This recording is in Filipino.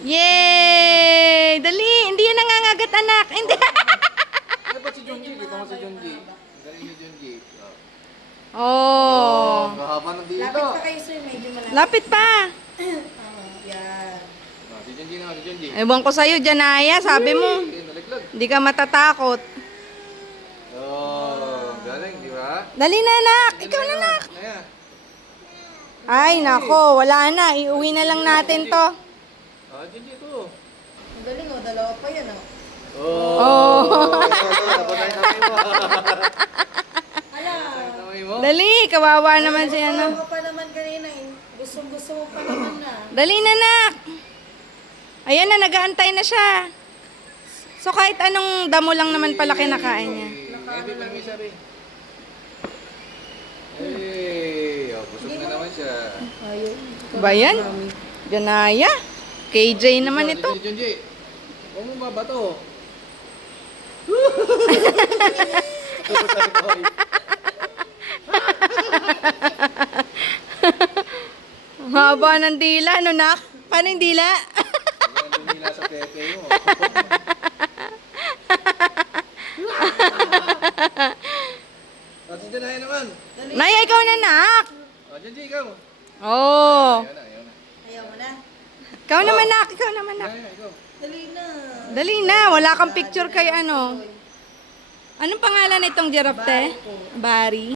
Yay! Dali! Hindi yan nangangagat, anak. Hindi. Ano ba si Junji? Kita mo si Junji. Galing si Junji. Oh. Mahaba ng dito. Lapit pa kayo sir, medyo malapit. Lapit pa. Yan. Si Junji na, si Junji. Ewan ko sa'yo, Janaya. Sabi mo, Nalaglag. hindi ka matatakot. Oh, galing, di ba? Dali na, anak. Ikaw na, anak. Ayan. Ay, nako. Wala na. Iuwi na lang natin to. Junji ito. Ang galing oh, dalawa pa yan oh. Oh. Napatay na mo. Ala, Napatay mo. Dali, kawawa naman si ano. ka pa naman kanina eh. Gusto mo pa naman na. Dali na, anak. Ayan na, nag-aantay na siya. So, kahit anong damo lang naman pala kinakain niya. Edit lang isa rin. Hey, busog na naman siya. Ayun. Ba yan? Janaya? KJ naman ito. Junji, huwag mo mabato. Haba ng dila, ano nak? Paano yung dila? Ang nila sa pepe mo. At dyan na naman. Naya, ikaw na, nak. Junji, ikaw. Oh. Ayaw na, ayaw na. Ayaw mo na. Ikaw naman, nak. Ikaw naman, nak. Ayaw, ikaw. Dali na. Dali na, wala kang picture kay ano. Anong pangalan itong giraffe, te? Bari.